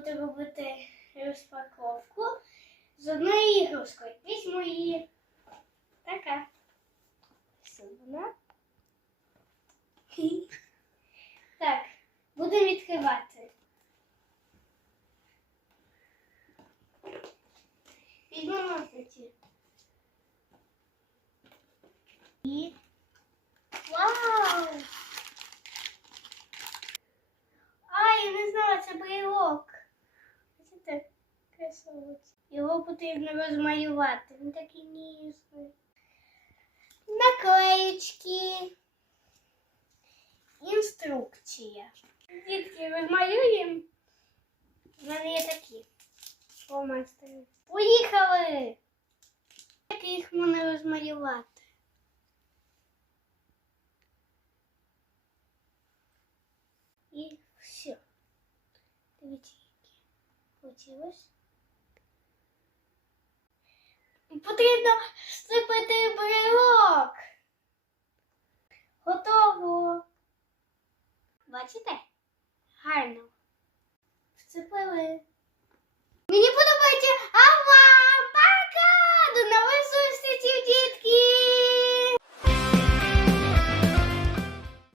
зробити розпаковку з одної іграшкою. Візьму її. Така. Вона. Так, будемо відкривати. Візьму ножниці. І... Вау! А, я не знала, це брелок. Бачите, красавець. Його потрібно розмалювати. Він такий ніжний. Наклеєчки. Інструкція. Дітки, розмалюємо. У мене є такі. Фломастери. Поїхали! Як їх можна розмалювати? Получилось. Потрібно всипати брелок. Готово. Бачите? Гарно. Вцепили.